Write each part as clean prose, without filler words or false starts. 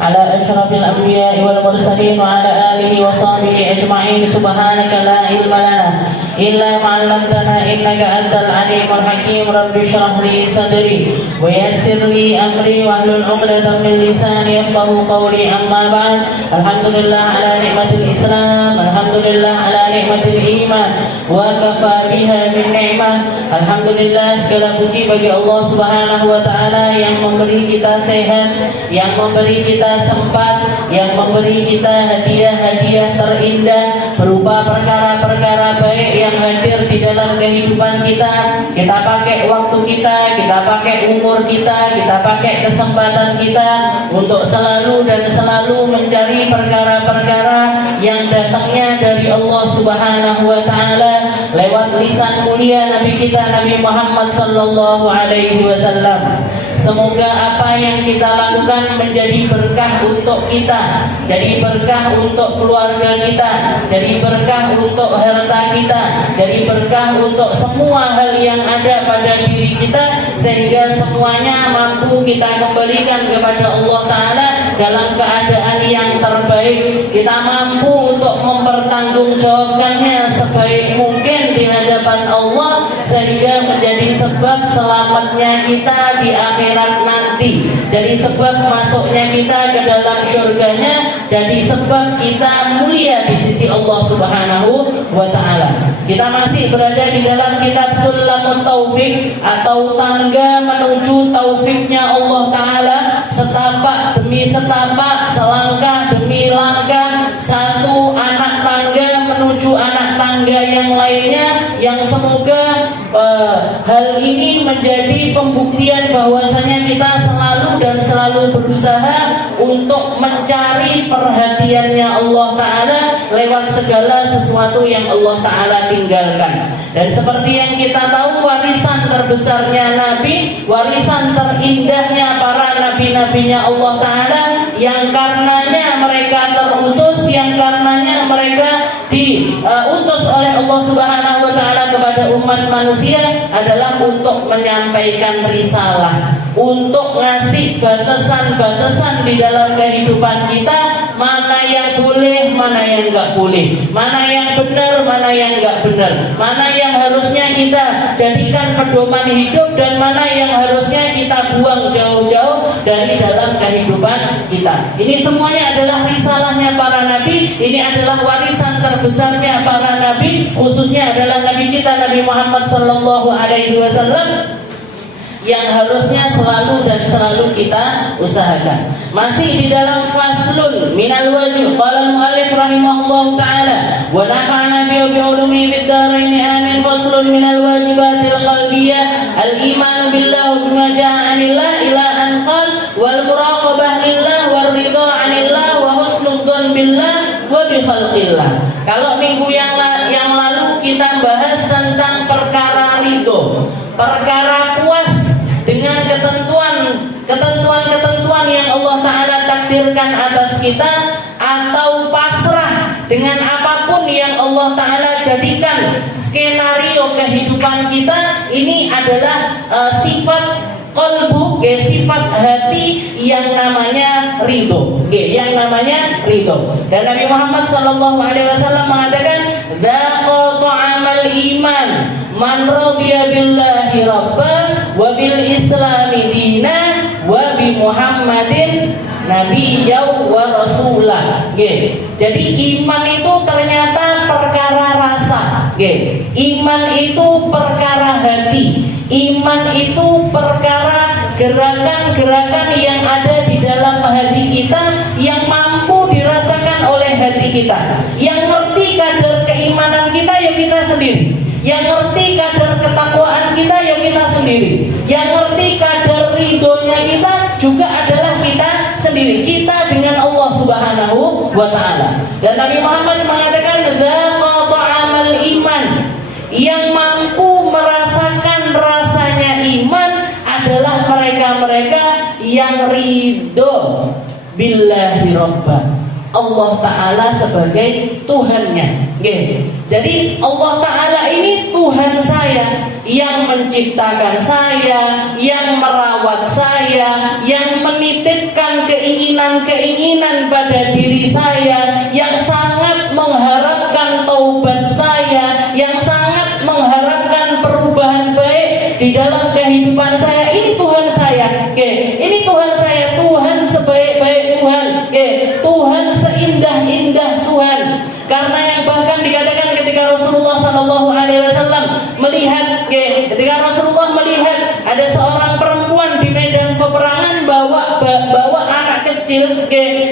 على أشرف الأنبياء والمرسلين وعلى آله وصحبه أجمعين. سبحانك لا علم لنا إلا ما علمتنا إنك أنت العليم الحكيم. رب اشرح لي صدري ويسر لي أمري واحلل عقدة من لساني يفقهوا قولي. أما بعد، الحمد لله على نعمة الإسلام، الحمد لله على نعمة الإيمان وكفى بها من نعمة. Alhamdulillah, segala puji bagi Allah Subhanahu wa Ta'ala yang memberi kita sehat, yang memberi kita sempat, yang memberi kita hadiah-hadiah terindah berupa perkara-perkara baik yang hadir di dalam kehidupan kita. Kita pakai waktu kita pakai umur kita pakai kesempatan kita untuk selalu dan selalu mencari perkara-perkara yang datangnya dari Allah Subhanahu wa Ta'ala lewat lisan mulia Nabi kita Nabi Muhammad sallallahu alaihi wasallam. Semoga apa yang kita lakukan menjadi berkah untuk kita, jadi berkah untuk keluarga kita, jadi berkah untuk harta kita, jadi berkah untuk semua hal yang ada pada diri kita, sehingga semuanya mampu kita kembalikan kepada Allah Ta'ala dalam keadaan yang terbaik. Kita mampu untuk mempertanggungjawabkannya sebaik mungkin di hadapan Allah, sehingga menjadi sebab selamatnya kita di akhirat nanti, jadi sebab masuknya kita ke dalam surganya, jadi sebab kita mulia di sisi Allah Subhanahu wa Ta'ala. Kita masih berada di dalam kitab Sulamut Taufik atau tangga menuju taufiknya Allah Ta'ala, setapak demi setapak, selangkah demi langkah, satu anak tangga menuju anak tangga yang lainnya, yang semoga hal ini menjadi pembuktian bahwasanya kita selalu dan selalu berusaha untuk mencari perhatiannya Allah Ta'ala lewat segala sesuatu yang Allah Ta'ala tinggalkan. Dan seperti yang kita tahu, warisan terbesarnya Nabi, warisan terindahnya para nabi-nabinya Allah Ta'ala, yang karenanya mereka terutus, yang karenanya mereka diutus oleh Allah Subhanahu wa Ta'ala kepada umat manusia adalah untuk menyampaikan risalah, untuk ngasih batasan-batasan di dalam kehidupan kita, mana yang boleh, mana yang enggak boleh, mana yang benar, mana yang enggak benar, mana yang harusnya kita jadikan pedoman hidup dan mana yang harusnya kita buang jauh-jauh dari dalam kehidupan kita. Ini semuanya adalah risalahnya para nabi, ini adalah warisan terbesarnya para nabi, khususnya adalah nabi kita Nabi Muhammad sallallahu alaihi wasallam, yang harusnya selalu dan selalu kita usahakan. Masih di dalam faslun minal wajib, qala al-muallif rahimahullahu ta'ala wa nafa'ana bi ulumi fid dharain amin. Faslun minal wajibatil qalbiyah al-iman billah wa bima ja'a 'anillah ila an qala wal muraqabah lillah war ridha 'anillah wa husnul dzan billah wa bi khalqillah. Kalau minggu yang lalu kita bahas tentang perkara ridho, perkara puas dengan ketentuan yang Allah Ta'ala takdirkan atas kita, atau pasrah dengan apapun yang Allah Ta'ala jadikan skenario kehidupan kita. Ini adalah sifat qalbu, sifat hati yang namanya ridho, yang namanya ridho. Dan Nabi Muhammad SAW mengatakan, "Dzaqa ta'amal iman man radiya billahi rabban wa bil islami dinan wa bi Muhammadin nabiyyan wa rasulah." Jadi iman itu ternyata perkara rasa. Iman itu perkara hati. Iman itu perkara gerakan-gerakan yang ada di dalam hati kita, yang mampu dirasakan oleh hati kita. Yang ngerti kadar keimanan kita ya kita sendiri, yang ngerti kadar ketakwaan kita ya kita sendiri, yang ngerti kadar ridhonya kita juga adalah kita sendiri, kita dengan Allah Subhanahu wa Ta'ala. Dan Nabi Muhammad mengatakan, "Dzaqa ta'amal iman." Yang mampu merasakan rasanya iman adalah mereka-mereka yang ridho billahi rabba, Allah Ta'ala sebagai Tuhannya. Jadi Allah Ta'ala ini Tuhan saya, yang menciptakan saya, yang merawat saya, yang menitipkan keinginan keinginan-keinginan pada diri saya, yang sangat mengharapkan taubat saya, yang sangat mengharapkan perubahan baik di dalam kehidupan saya. Ini Tuhan saya, ini Tuhan saya, Tuhan sebaik-baik Tuhan, Tuhan seindah-indah Tuhan. Karena yang bahkan dikatakan ketika Rasulullah SAW melihat, ketika Rasulullah melihat ada seorang perempuan di medan peperangan bawa anak kecil,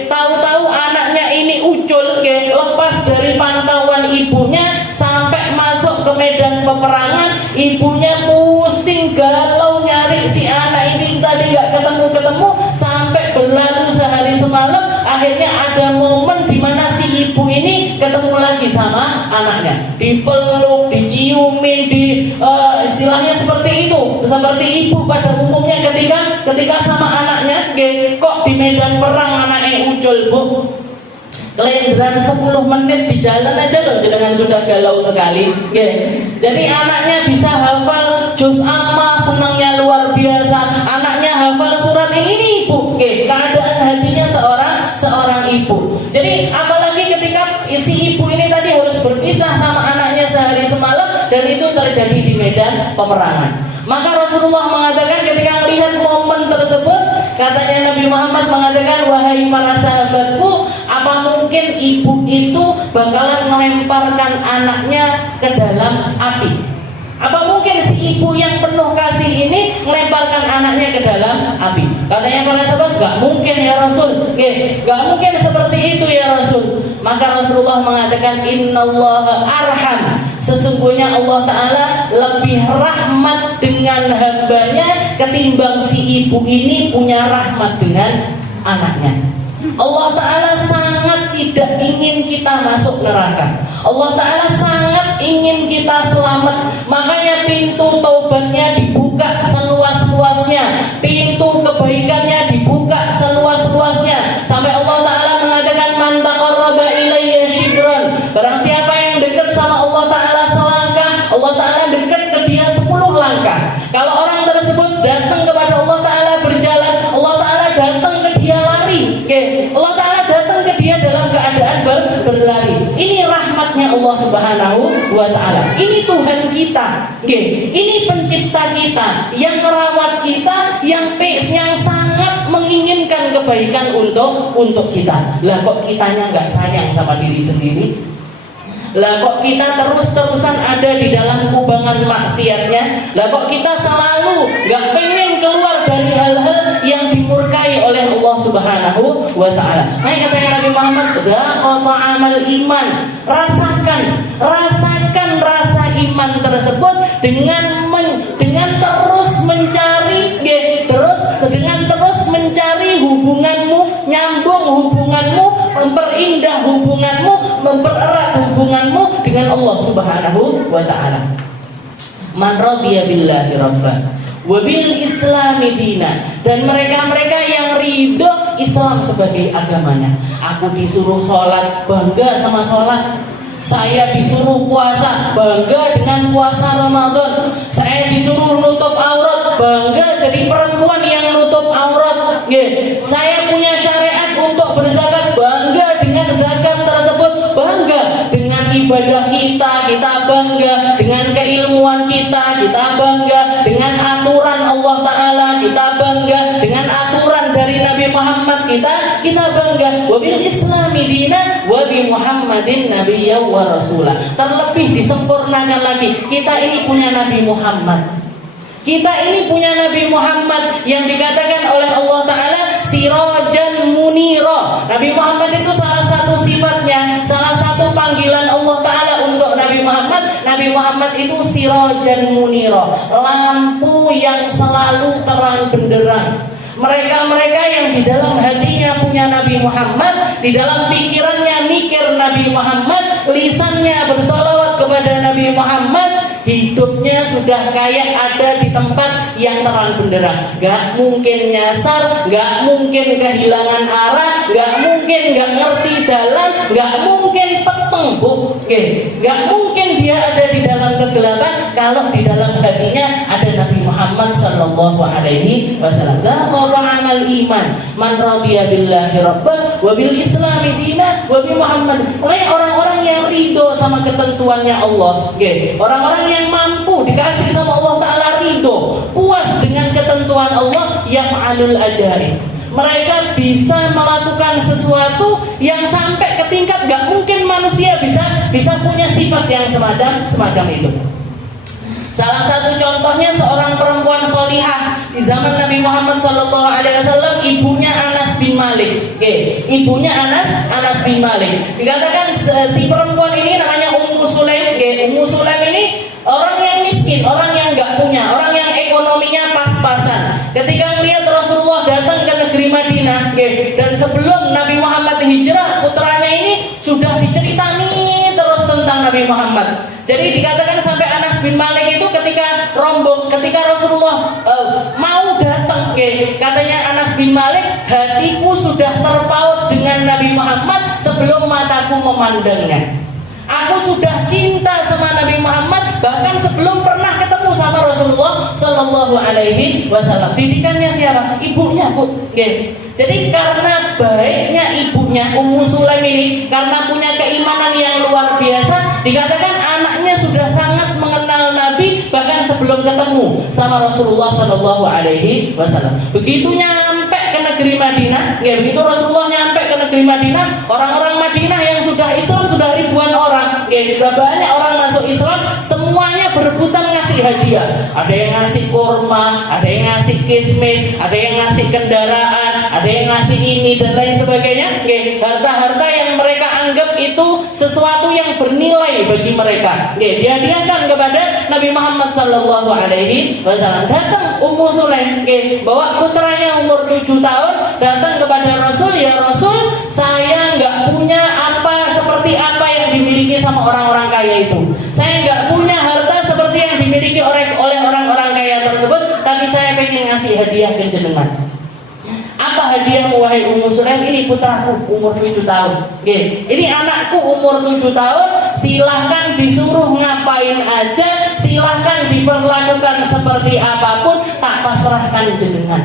tahu-tahu anaknya ini ucul, lepas dari pantauan ibunya sampai masuk ke medan peperangan. Ibunya pusing galau nyari si anak ini, tadi nggak ketemu sampai berlalu sehari semalam. Akhirnya ada momen di mana si ibu ini ketemu lagi sama anaknya, dipeluk, diciumin, istilahnya seperti itu, seperti ibu pada umumnya ketika sama anaknya. Kok di medan perang anaknya ucul, Bu? Kelendran 10 menit di jalan aja loh, jenengan sudah galau sekali. Jadi anaknya bisa hafal juz amma, senangnya luar biasa. Anaknya hafal surat ini ibu. Keadaan hatinya seorang ibu. Jadi apalagi ketika si ibu ini tadi harus berpisah sama anaknya sehari semalam, dan itu terjadi di medan peperangan. Maka Rasulullah mengatakan ketika melihat momen tersebut, katanya Nabi Muhammad mengatakan, wahai para sahabatku, apa mungkin ibu itu bakalan melemparkan anaknya ke dalam api? Apa mungkin si ibu yang penuh kasih ini melemparkan anaknya ke dalam api? Katanya para sahabat, gak mungkin ya Rasul, gak mungkin seperti itu ya Rasul. Maka Rasulullah mengatakan, innallaha arham, sesungguhnya Allah Ta'ala lebih rahmat dengan hambanya ketimbang si ibu ini punya rahmat dengan anaknya. Allah Ta'ala sangat tidak ingin kita masuk neraka. Allah Ta'ala sangat ingin kita selamat. Makanya pintu taubatnya dibuka seluas-luasnya, pintu kebaikannya dibuka seluas-luasnya. Sampai Allah Ta'ala mengatakan, man taqarraba ilayya shibran, barang siapa yang dekat sama Allah Ta'ala selangkah, Allah Ta'ala dekat ke dia 10 langkah. Kalau orang tersebut datang kepada Allah Ta'ala berjalan, Allah Ta'ala datang ke dia lari. Allah Ta'ala datang ke dia dalam keadaan berlari. Ini rahmatnya Allah Subhanahu wa Ta'ala. Ini Tuhan kita, ini pencipta kita, yang merawat kita, yang sangat menginginkan kebaikan untuk kita. Lah kok kitanya nggak sayang sama diri sendiri? Lah kok kita terus-terusan ada di dalam kubangan maksiatnya? Lah kok kita selalu gak pengen keluar dari hal-hal yang dimurkai oleh Allah Subhanahu wa Ta'ala? Nah, katanya Nabi Muhammad, amal iman, rasakan rasa iman tersebut dengan terus mencari, dengan terus mencari hubunganmu, nyambung hubunganmu, memperindah hubunganmu, mempererat hubunganmu dengan Allah Subhanahu wa Ta'ala. Man radiya billahi rabban wa bil islami dina, dan mereka-mereka yang ridho Islam sebagai agamanya. Aku disuruh sholat, bangga sama sholat. Saya disuruh puasa, bangga dengan puasa Ramadan. Saya disuruh nutup aurat, bangga jadi perempuan yang nutup aurat. Saya punya syariat untuk berzakat, bangga dengan zakat tersebut. Bangga dengan ibadah kita bangga dengan keilmuan kita bangga dengan aturan Allah Ta'ala, kita bangga dengan aturan dari Nabi Muhammad, kita bangga. Wabil islami dina wabi Muhammadin nabiyya wa rasulah. Terlebih disempurnakan lagi, kita ini punya Nabi Muhammad. Kita ini punya Nabi Muhammad yang dikatakan oleh Allah Ta'ala sirajan munira. Nabi Muhammad itu salah satu sifatnya, salah satu panggilan Allah Ta'ala untuk Nabi Muhammad. Nabi Muhammad itu sirajan munira, lampu yang selalu terang benderang. Mereka-mereka yang di dalam hatinya punya Nabi Muhammad, di dalam pikirannya mikir Nabi Muhammad, lisannya bersolawat kepada Nabi Muhammad, hidupnya sudah kayak ada di tempat yang terang benderang. Gak mungkin nyasar, gak mungkin kehilangan arah, gak mungkin gak ngerti jalan, gak mungkin peteng, gak mungkin dia ada di dalam kegelapan. kalau di dalam hatinya ada Nabi Muhammad sallallahu alaihi wasallam. La amal iman man radiya billahi rabban wa bil islami dinan wa bi Muhammad. Orang-orang yang ridho sama ketentuannya Allah, okay. Orang-orang yang mampu dikasih sama Allah Ta'ala ridho, puas dengan ketentuan Allah, yaf'alul ajaib. Mereka bisa melakukan sesuatu yang sampai ke tingkat gak mungkin manusia bisa punya sifat yang semacam itu. Salah satu contohnya seorang perempuan solihah di zaman Nabi Muhammad SAW, ibunya Anas bin Malik. Oke, ibunya Anas bin Malik. Dikatakan si perempuan ini namanya Ummu Sulaim. Oke, Ummu Sulaim ini orang yang miskin, orang yang nggak punya, orang yang ekonominya pas-pasan. Ketika melihat Rasulullah datang ke negeri Madinah, oke, dan sebelum Nabi Muhammad hijrah, putranya ini sudah diceritani terus tentang Nabi Muhammad. Jadi dikatakan sampai Anas bin Malik itu ketika Rasulullah mau datang, katanya Anas bin Malik, hatiku sudah terpaut dengan Nabi Muhammad sebelum mataku memandangnya. Aku sudah cinta sama Nabi Muhammad bahkan sebelum pernah ketemu sama Rasulullah Sallallahu Alaihi Wasallam. Didikannya siapa? Ibunya, Bu. Jadi karena baiknya ibunya Ummu Sulaim ini, karena punya keimanan yang luar biasa, dikatakan anaknya sudah sangat mengenal Nabi bahkan sebelum ketemu sama Rasulullah Sallallahu Alaihi Wasallam. Begitu nyampe ke negeri Madinah, begitu Rasulullah nyampe ke negeri Madinah, orang-orang Madinah yang sudah Islam sudah ribuan orang, sudah banyak orang masuk Islam, semuanya berebutan ngasih hadiah. Ada yang ngasih kurma, ada yang ngasih kismis, ada yang ngasih kendaraan, ada yang ngasih ini dan lain sebagainya. Harta-harta yang mereka anggap itu sesuatu yang bernilai bagi mereka. Dihadiahkan kepada Nabi Muhammad Sallallahu Alaihi Wasallam. Datang Ummu Sulaim, bawa putranya umur 7 tahun, datang kepada Rasul, ya Rasul, saya nggak punya seperti apa yang dimiliki sama orang-orang kaya itu. Saya nggak punya harta seperti yang dimiliki oleh orang-orang kaya tersebut, tapi saya pengen ngasih hadiah ke jenengan. Apa hadiahmu wahai Ummu Sulaim? Ini putraku umur 7 tahun. Ini anakku umur 7 tahun. Silahkan disuruh ngapain aja, silahkan diperlakukan seperti apapun, tak pasrahkan jenengan.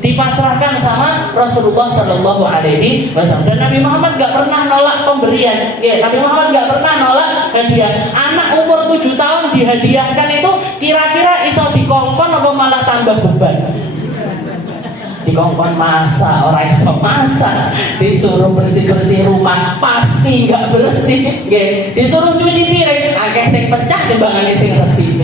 Dipasrahkan sama Rasulullah Sallallahu Alaihi Wasallam. Dan Nabi Muhammad gak pernah nolak pemberian. Nabi Muhammad gak pernah nolak hadiah. Anak umur 7 tahun dihadiahkan itu kira-kira iso dikongkon apa malah tambah beban? Dikongkon masa, orang iso masa, disuruh bersih-bersih rumah pasti nggak bersih, disuruh cuci piring, agak sing pecah timbangannya sing resih.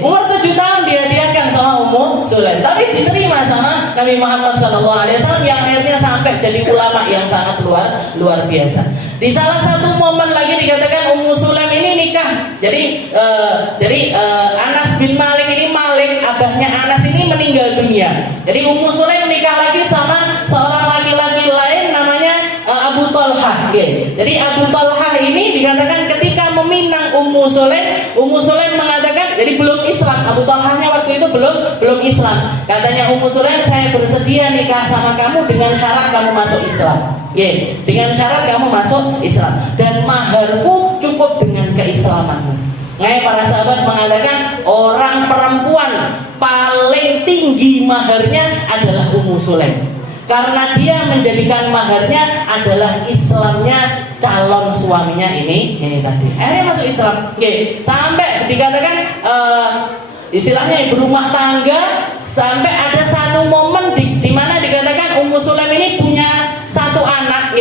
Umur 7 tahun dihadiahkan sama Ummu Sulaim, tapi diterima sama Nabi Muhammad SAW yang akhirnya sampai jadi ulama yang sangat luar biasa. Di salah satu momen lagi dikatakan Ummu Sulaim ini nikah. Jadi Anas bin Malik ini, abahnya Anas ini meninggal dunia. Jadi Ummu Sulaim menikah lagi sama seorang laki-laki lain namanya Abu Talhah. Jadi Abu Talhah ini dikatakan ketika meminang Ummu Sulaim mengatakan, jadi belum Islam, Abu Talhahnya waktu itu belum Islam. Katanya Ummu Sulaim, saya bersedia nikah sama kamu dengan syarat kamu masuk Islam. Dengan syarat kamu masuk Islam dan maharku cukup dengan keislamanmu. Para sahabat mengatakan orang perempuan paling tinggi maharnya adalah Ummu Sulaim, karena dia menjadikan maharnya adalah Islamnya calon suaminya ini tadi. Akhirnya masuk Islam. Sampai dikatakan istilahnya berumah tangga, sampai ada satu momen di mana dikatakan Ummu Sulaim ini punya satu anak,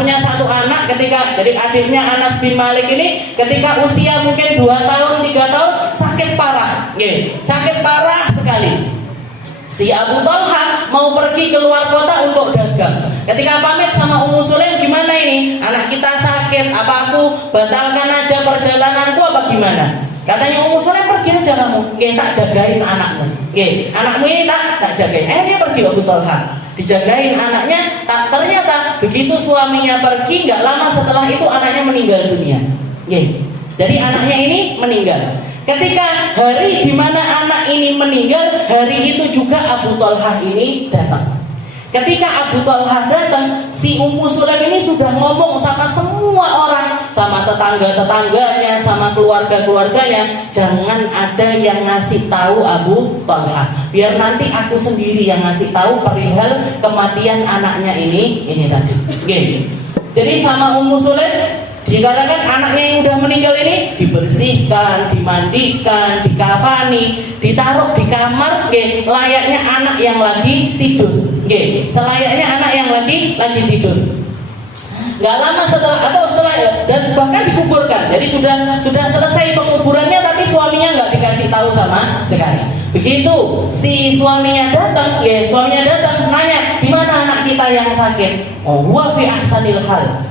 punya satu anak ketika, jadi adiknya Anas bin Malik ini ketika usia mungkin 2 tahun 3 tahun sakit parah, sakit parah sekali. Si Abu Talha mau pergi keluar kota untuk dagang. Ketika pamit sama Ummu Sulaim, gimana ini? Anak kita sakit, apa aku batalkan aja perjalananku apa gimana? Katanya Ummu Sulaim, pergi aja kamu, tak jagain anakmu. Anakmu ini tak jagain. Dia pergi Abu Talha, dijagain anaknya. Ternyata begitu suaminya pergi, nggak lama setelah itu anaknya meninggal dunia. Jadi anaknya ini meninggal. Ketika hari di mana anak ini meninggal, hari itu juga Abu Talha ini datang. Ketika Abu Talha datang, si Ummu Sulaim ini sudah ngomong sama semua orang, sama tetangga-tetangganya, sama keluarga-keluarganya, jangan ada yang ngasih tahu Abu Talha. Biar nanti aku sendiri yang ngasih tahu perihal kematian anaknya ini tadi. Oke. Jadi sama Ummu Sulaim dikatakan anaknya yang udah meninggal ini dibersihkan, dimandikan, dikafani, ditaruh di kamar, layaknya anak yang lagi tidur, selayaknya anak yang lagi tidur. Gak lama setelah dan bahkan dikuburkan. Jadi sudah selesai penguburannya, tapi suaminya nggak dikasih tahu sama sekali. Begitu si suaminya datang nanya, di mana anak kita yang sakit? Oh, huwa fi ahsanil hal.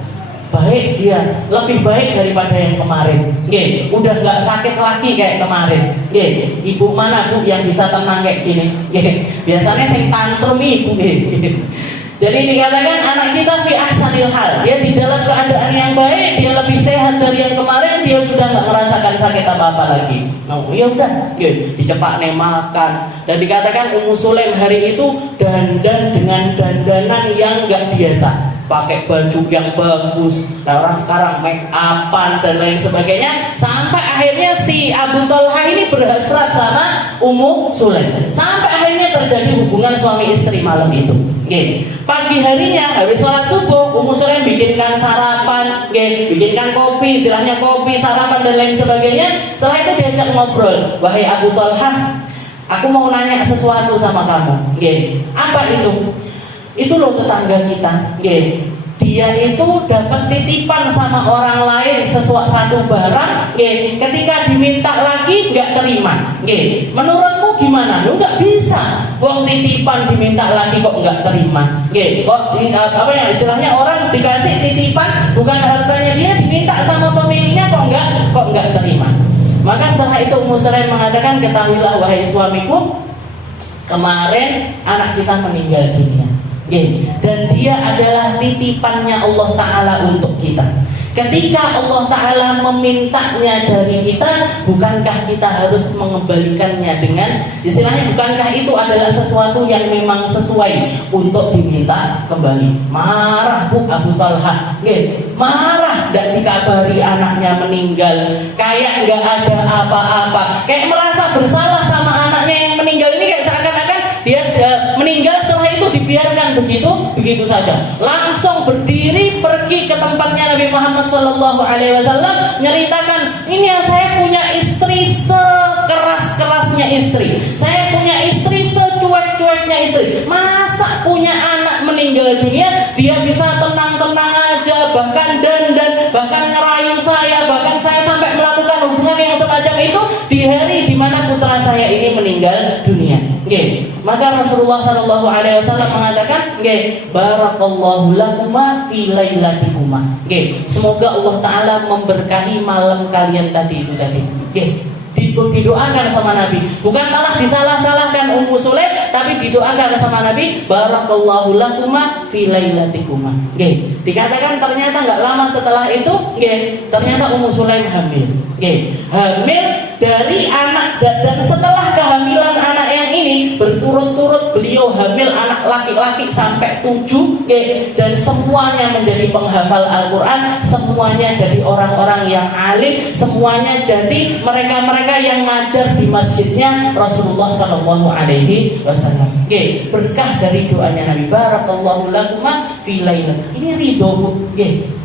Baik, dia lebih baik daripada yang kemarin. Udah nggak sakit lagi kayak kemarin. Ibu mana bu yang bisa tenang kayak gini? Biasanya sing tantrum ibu. Jadi dikatakan anak kita fi ahsanil hal. Dia di dalam keadaan yang baik, dia lebih sehat dari yang kemarin, dia sudah nggak merasakan sakit apa-apa lagi. Oh ya udah, dicepak makan. Dan dikatakan Ummu Sulaim hari itu dandan dengan dandanan yang nggak biasa. Pakai baju yang bagus. Nah, orang sekarang make upan dan lain sebagainya, sampai akhirnya si Abu Talha ini berhasrat sama Ummu Sulaim. Sampai akhirnya terjadi hubungan suami istri malam itu. Pagi harinya habis sholat subuh, Ummu Sulaim bikinkan sarapan, bikinkan kopi, istilahnya kopi, sarapan dan lain sebagainya. Setelah itu diajak ngobrol, wahai Abu Talha, aku mau nanya sesuatu sama kamu. Apa itu? Itu loh tetangga kita, dia itu dapat titipan sama orang lain sesuatu barang, ketika diminta lagi nggak terima. Menurutmu gimana? Lu nggak bisa, wong titipan diminta lagi kok nggak terima. Kok apa ya istilahnya, orang dikasih titipan bukan hartanya dia, diminta sama pemiliknya kok nggak terima. Maka setelah itu Ummu Sulaim mengatakan, ketahuilah wahai suamiku, kemarin anak kita meninggal dunia. Dan dia adalah titipannya Allah Ta'ala untuk kita. Ketika Allah Ta'ala memintanya dari kita, bukankah kita harus mengembalikannya dengan istilahnya, bukankah itu adalah sesuatu yang memang sesuai untuk diminta kembali? Marah bu Abu Talha, marah dan dikabari anaknya meninggal, kayak nggak ada apa-apa, kayak merasa bersalah sama anaknya yang meninggal ini, kayak seakan-akan dia meninggal, setelah itu dibiarkan begitu saja. Langsung berdiri pergi ke tempatnya Nabi Muhammad SAW, nyeritakan, ini ya saya punya istri sekeras-kerasnya istri, saya punya istri secuek-cueknya istri, masa punya anak meninggal dunia dia bisa tenang-tenang aja, bahkan dandan, bahkan ngerayu saya, bahkan saya sampai melakukan hubungan yang semacam itu di hari di mana putra saya ini meninggal dunia. Maka Rasulullah SAW mengatakan, barakallahu lakuma fi lailatikuma. Semoga Allah Ta'ala memberkahi malam kalian tadi. Didoakan sama Nabi, bukan malah disalah-salahkan Ummu Sulaim, tapi didoakan sama Nabi, barakallahu lakuma fi lailatikuma. Dikatakan ternyata nggak lama setelah itu, ternyata Ummu Sulaim hamil. Hamil dari anak, dan setelah kehamilan anak yang ini berturut-turut beliau hamil anak laki-laki sampai 7, dan semuanya menjadi penghafal Al-Quran, semuanya jadi orang-orang yang alim, semuanya jadi mereka-mereka yang ngajar di masjidnya Rasulullah SAW. Berkah dari doanya Nabi, barakallahu lakuma fi lailat. Ini ridho,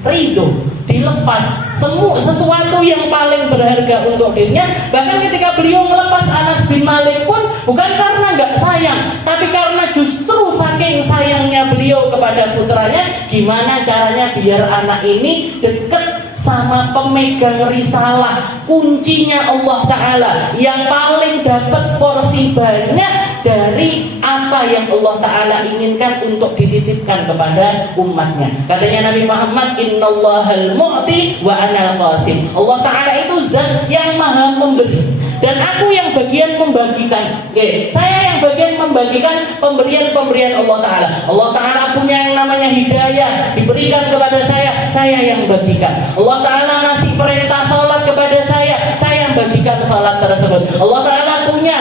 ridho dilepas sesuatu yang paling berharga untuk dirinya. Bahkan ketika beliau melepas Anas bin Malik pun bukan karena nggak sayang, tapi karena justru saking sayangnya beliau kepada putranya, gimana caranya biar anak ini dekat sama pemegang risalah, kuncinya Allah Ta'ala, yang paling dapat porsi banyak dari apa yang Allah Ta'ala inginkan untuk dititipkan kepada umatnya. Katanya Nabi Muhammad, innallahal mu'ti wa anal qasim. Allah Ta'ala itu zat yang maha memberi, dan aku yang bagian membagikan. Saya yang bagian membagikan pemberian-pemberian Allah Ta'ala. Allah Ta'ala punya yang namanya hidayah, diberikan kepada saya yang bagikan. Allah Ta'ala ngasih perintah salat kepada saya yang bagikan salat tersebut. Allah Ta'ala punya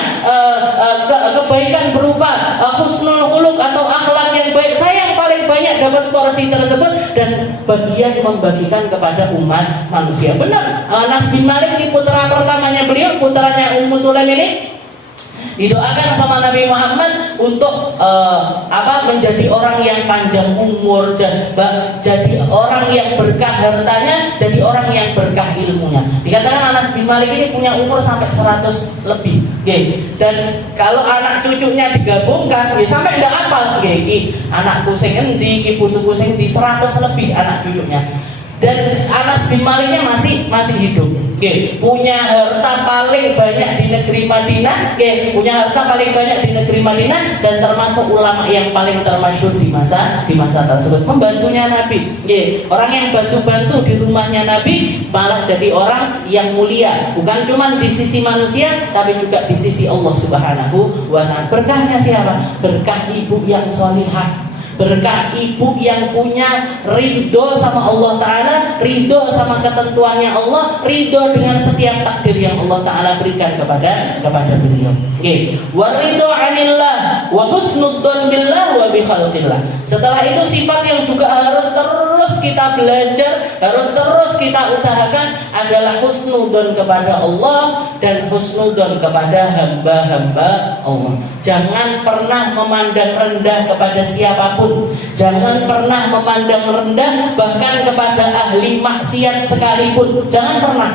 kebaikan berupa husnul khuluq atau akhlak yang baik, saya yang paling banyak dapat porsi tersebut dan bagian membagikan kepada umat manusia. Benar, Anas bin Malik ini putra pertamanya beliau, putranya Ummu Sulaim ini didoakan sama Nabi Muhammad untuk menjadi orang yang panjang umur, jadi orang yang berkah hartanya, jadi orang yang berkah ilmunya. Dikatakan Anas bin Malik ini punya umur sampai 100 lebih. Dan kalau anak cucunya digabungkan, sampai tidak hafal. Anakku sing endi, ki putuku sing di 100 lebih anak cucunya. Dan Anas bin Maliknya masih hidup. Punya harta paling banyak di negeri Madinah. Punya harta paling banyak di negeri Madinah dan termasuk ulama yang paling termasyhur di masa tersebut. Pembantunya Nabi. Orang yang bantu-bantu di rumahnya Nabi malah jadi orang yang mulia, bukan cuma di sisi manusia tapi juga di sisi Allah Subhanahu wa taala. Berkahnya siapa? Berkah ibu yang sholihah. Berkah ibu yang punya ridho sama Allah Ta'ala, ridho sama ketentuannya Allah, ridho dengan setiap takdir yang Allah Ta'ala berikan kepada beliau. Waridho anillah wa husnudzon billah wa bi khalqillah. Setelah itu sifat yang juga harus terus kita belajar, harus terus kita usahakan adalah husnudzon kepada Allah dan husnudzon kepada hamba-hamba Allah. Jangan pernah memandang rendah kepada siapapun. Jangan pernah memandang rendah bahkan kepada ahli maksiat sekalipun. Jangan pernah.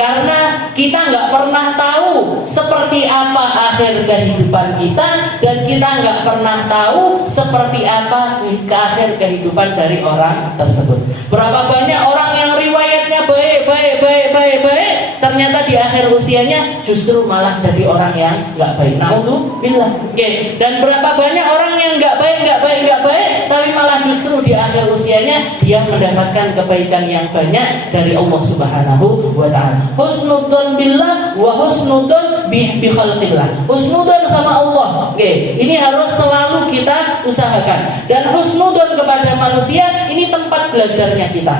Karena kita nggak pernah tahu seperti apa akhir kehidupan kita, dan kita nggak pernah tahu seperti apa akhir kehidupan dari orang tersebut. Berapa banyak orang yang riwayatnya baik, ternyata di akhir usianya justru malah jadi orang yang nggak baik. Naudzubillah. Dan berapa banyak orang yang nggak baik, tapi malah justru di akhir usianya dia mendapatkan kebaikan yang banyak dari Allah Subhanahu wa taala. Husnudzon billah wa husnudzon bi khalqillah. Husnudzon sama Allah. Ini harus selalu kita usahakan. Dan husnudzon kepada manusia ini tempat belajarnya kita.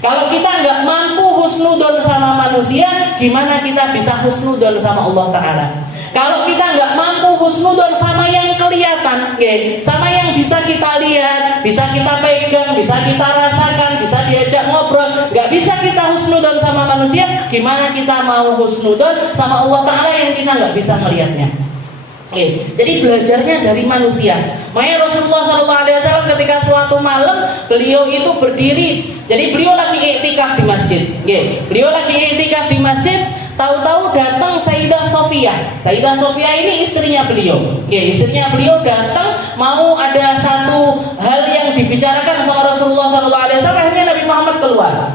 Kalau kita nggak mampu husnudzon sama manusia, gimana kita bisa husnudzon sama Allah Ta'ala? Kalau kita nggak mampu husnudzon sama yang kelihatan, sama yang bisa kita lihat, bisa kita pegang, bisa kita rasakan, bisa diajak ngobrol, nggak bisa kita husnudzon sama manusia, gimana kita mau husnudzon sama Allah Ta'ala yang kita nggak bisa melihatnya? Jadi belajarnya dari manusia. Makanya Rasulullah SAW ketika suatu malam beliau itu berdiri. Jadi beliau lagi iktikaf di masjid. Beliau lagi iktikaf di masjid. Tahu-tahu datang Sayyidah Sofiyah. Sayyidah Sofiyah ini istrinya beliau. Istrinya beliau datang mau ada satu hal yang dibicarakan sama Rasulullah SAW. Akhirnya Nabi Muhammad keluar.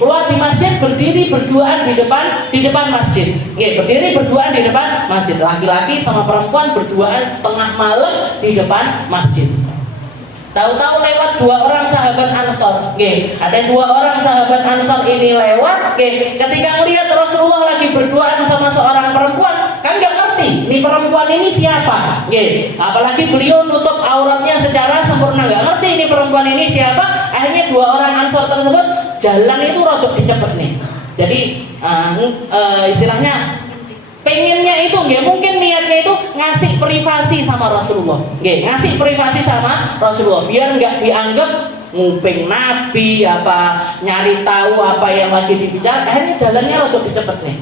Keluar di masjid, berdiri berduaan di depan masjid. Berdiri berduaan di depan masjid. Laki-laki sama perempuan berduaan tengah malam di depan masjid. Tahu-tahu lewat dua orang sahabat Ansor. Ada dua orang sahabat Ansor ini lewat. Ketika melihat Rasulullah lagi berduaan sama seorang perempuan, kan nggak ngerti ini perempuan ini siapa. Apalagi beliau nutup auratnya secara sempurna, nggak ngerti ini perempuan ini siapa. Akhirnya dua orang Ansor tersebut jalan itu rodok dicepet nih. Jadi istilahnya pengennya itu mungkin niatnya itu ngasih privasi sama Rasulullah, ngasih privasi sama Rasulullah biar nggak dianggap nguping Nabi, nyari tahu apa yang lagi dibicarakan. Akhirnya jalannya rotok cepet nih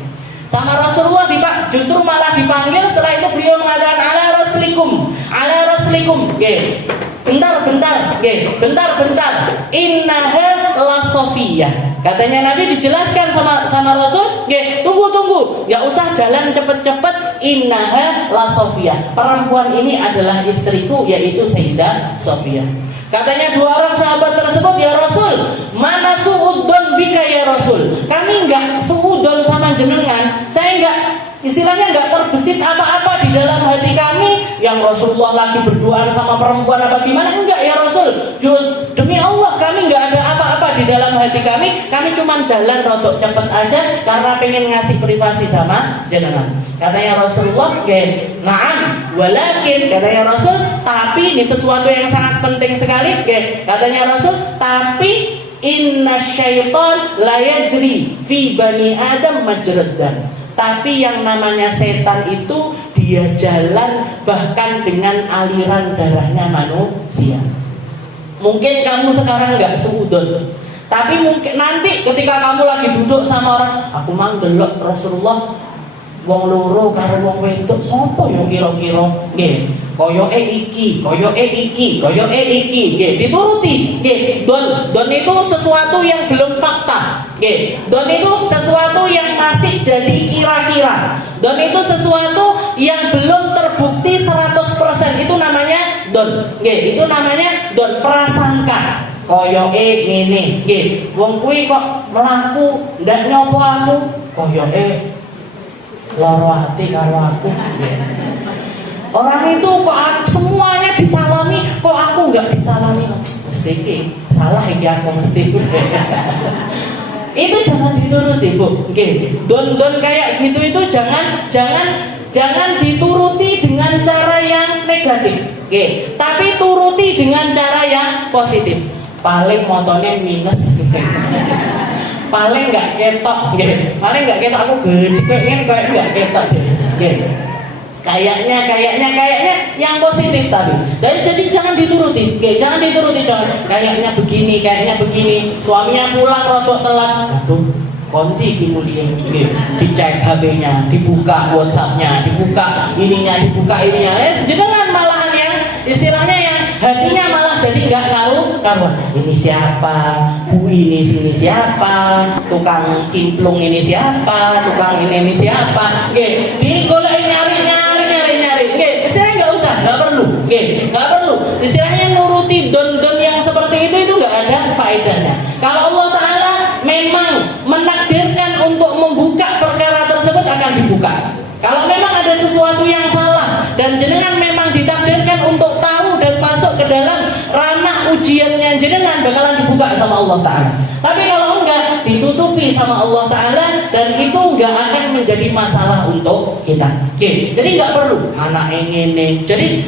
sama Rasulullah, justru malah dipanggil. Setelah itu beliau mengatakan ala raslikum, bentar, innaha la Sofiyah. Katanya Nabi dijelaskan sama Rasul, tunggu, ya usah jalan cepet-cepet, innaha la Sofiyah. Perempuan ini adalah istriku, yaitu Sayyidah Sofiyah. Katanya dua orang sahabat tersebut, ya Rasul, mana su'udon bika ya Rasul? Kami enggak su'udon sama jenengan, saya enggak, istilahnya enggak terbesit apa-apa di dalam hati kami yang Rasulullah lagi berduaan sama perempuan apa gimana. Enggak ya Rasul, demi Allah kami enggak ada apa-apa di dalam hati kami cuma jalan rotok cepet aja karena pengen ngasih privasi sama jenengan. Katanya Rasulullah, na'am walakin, katanya Rasul, tapi ini sesuatu yang sangat penting sekali. Katanya Rasul, tapi inna syaitan la yajri fi bani adam majrad dam. Tapi yang namanya setan itu dia jalan bahkan dengan aliran darahnya manusia. Mungkin kamu sekarang nggak seudon, tapi mungkin nanti ketika kamu lagi duduk sama orang, aku mang delok Rasulullah wong loro karo wong wedok sapa ya kira-kira nggih, koyoke iki, nggih, dituruti nggih. Don itu sesuatu yang belum fakta nggih. Don itu sesuatu yang masih jadi kira-kira. Don itu sesuatu yang belum terbukti 100%, itu namanya don nggih. Itu namanya don, prasangka. Koyoke ngene nggih, wong kuwi kok mlaku ndak nyopo aku, koyoke loro ati karo aku. Orang itu kok semuanya disalami, kok aku nggak disalami. Siki salah iki aku mesti. Itu jangan dituruti, Bu. Oke. Don kayak gitu itu jangan dituruti dengan cara yang negatif. Oke. Tapi turuti dengan cara yang positif. Paling motonya minus. Paling nggak ketok, gitu. Paling nggak ketok, aku gede pengen kayak nggak ketok deh, gitu. Kayaknya yang positif tadi. Jadi jangan dituruti, gitu. Jangan dituruti, kayaknya begini, suaminya pulang rodok telat, aduh, konti kemudian, gitu. Dicek HP-nya, dibuka WhatsApp-nya, dibuka ininya, sejenengan malahan yang istilahnya yang hatinya malah jadi nggak karuan. Ini siapa? Ini sini siapa? Tukang cimplung ini siapa? Tukang ini siapa? Oke, digolek nyari. Oke, istilahnya nggak perlu. Oke, nggak perlu. Istilahnya nuruti don yang seperti itu nggak ada faedahnya. Kalau Allah Taala memang menakdirkan untuk membuka perkara tersebut, akan dibuka. Kalau memang ada sesuatu yang salah dan jenengan memang ditakdirkan untuk tahu dan masuk ke dalam ranah ujiannya jenengan, bakalan dibuka sama Allah Ta'ala. Tapi kalau enggak, ditutupi sama Allah Ta'ala, dan itu enggak akan menjadi masalah untuk kita. Oke, jadi enggak perlu anak ini. Jadi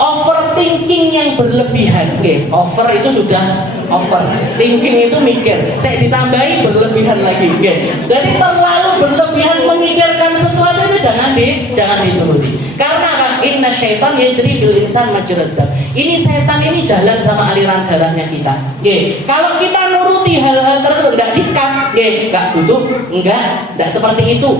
overthinking yang berlebihan. Oke, over itu sudah over. Thinking itu mikir. Saya ditambahi berlebihan lagi. Oke. Jadi terlalu berlebihan memikirkan sesuatu itu jangan dituruti. Karena apa? Inna syaitan yajri fil insan majrad dam. Ini setan ini jalan sama aliran darahnya kita. Oke. Kalau kita nuruti hal-hal tersebut enggak dikat, enggak butuh, enggak seperti itu.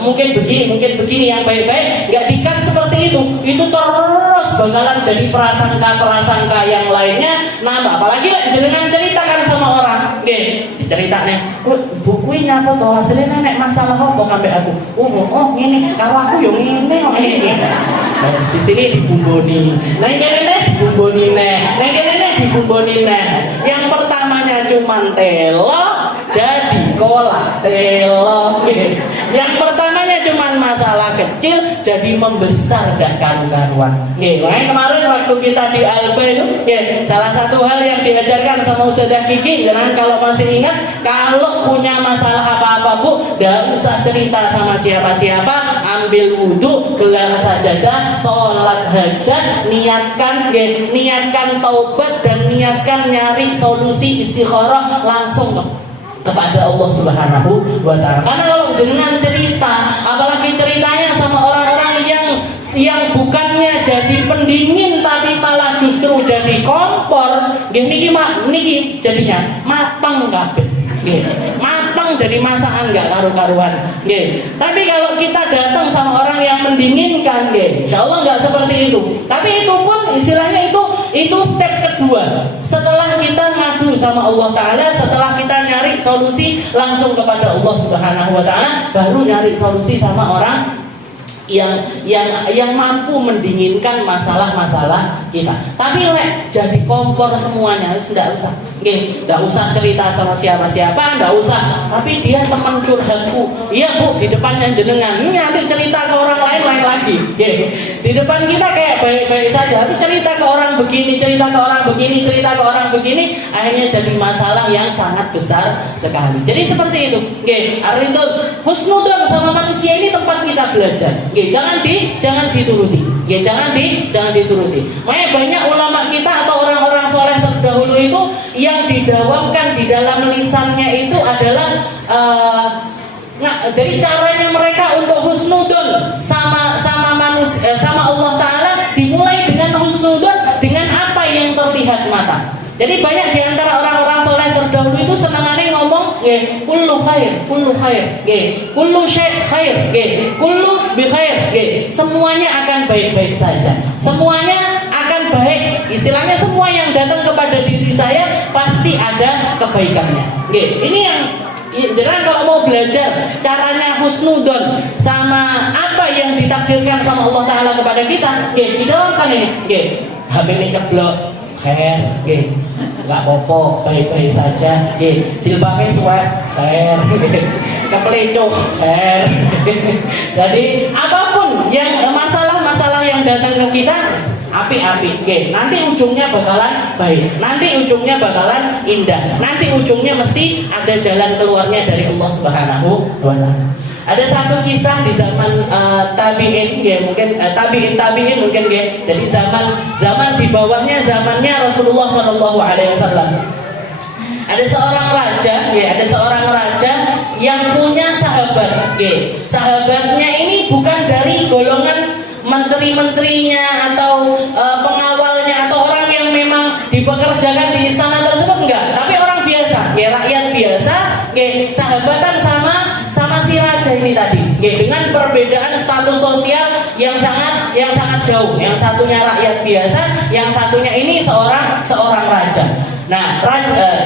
Mungkin begini yang baik-baik, enggak dikat seperti itu. Itu terus bakalan jadi prasangka yang lainnya nambah. Apalagi jenengan ceritakan sama orang, diceritane, "Bu kuwi nyapa to hasilnya nek masalah apa kambek aku?" Oh ngene, karo aku yo ngene kok ngene. Terus di sini dibumboni. Nang kene dibumboni. Yang pertamanya cuman telo jadi kolak telo. Yang pertamanya cuman masalah kecil jadi membesar dan karu-karuan. Kemarin waktu kita di Alba itu, salah satu hal yang diajarkan sama Ustazah Kiki, jangan kalau masih ingat, kalau punya masalah apa-apa Bu, tidak usah cerita sama siapa-siapa, ambil wudhu, gelar sajadah, sholat hajat, niatkan taubat dan niatkan nyari solusi istikharah langsung kepada Allah Subhanahu wa Ta'ala. Karena kalau jenengan cerita, apalagi ceritanya sama orang-orang yang bukannya jadi pendingin tapi malah justru jadi kompor, niki jadinya matang kabeh. Matang jadi masakan nggak karu-karuan. Tapi kalau kita datang sama orang yang mendinginkan, insya Allah nggak seperti itu. Tapi itu pun istilahnya itu step kedua. Setelah kita ngadu sama Allah Ta'ala, setelah kita nyari solusi langsung kepada Allah Subhanahu wa Ta'ala, baru nyari solusi sama orang yang mampu mendinginkan masalah-masalah kita. Tapi jadi kompor semuanya, tidak usah. Tidak usah cerita sama siapa-siapa, tidak usah. Tapi dia teman curhatku. Iya Bu, di depannya jenengan. Ini nanti cerita ke orang lain lagi. Di depan kita kayak baik-baik saja, tapi cerita ke orang begini, cerita ke orang begini, akhirnya jadi masalah yang sangat besar sekali. Jadi seperti itu. Itu husnudzon sama manusia ini tempat kita belajar. Jangan dituruti. Jangan dituruti. Makanya banyak ulama kita atau orang-orang soleh terdahulu itu yang didawamkan di dalam lisannya itu adalah jadi caranya mereka untuk husnudzon sama manusia, sama Allah Ta'ala dimulai dengan husnudzon semata. Jadi banyak di antara orang-orang soleh terdahulu itu senangannya ngomong kullu khair, kullu khair, kullu syai' khair, kullu bi khair, semuanya akan baik-baik saja. Semuanya akan baik. Istilahnya semua yang datang kepada diri saya pasti ada kebaikannya. Ini yang jangan kalau mau belajar caranya husnudon sama apa yang ditakdirkan sama Allah Ta'ala kepada kita, didoakan ini, HP ini ceblok, khair, nggak popo, baik-baik saja, jilbabnya suwe, khair, kepelecok, khair. Jadi apapun yang masalah-masalah yang datang ke kita, api-api, nanti ujungnya bakalan baik, nanti ujungnya bakalan indah, nanti ujungnya mesti ada jalan keluarnya dari Allah Subhanahu wa Ta'ala. Ada satu kisah di zaman tabi'in, mungkin tabi'in mungkin, jadi zaman di bawahnya zamannya Rasulullah SAW. Ada seorang raja yang punya sahabat, sahabatnya ini bukan dari golongan menteri-menterinya atau pengawalnya atau orang yang memang dipekerjakan di istana tersebut, enggak, tapi orang biasa, rakyat biasa, sahabatan sama si raja ini tadi, dengan perbedaan status sosial yang sangat jauh. Yang satunya rakyat biasa, yang satunya ini seorang raja. Nah,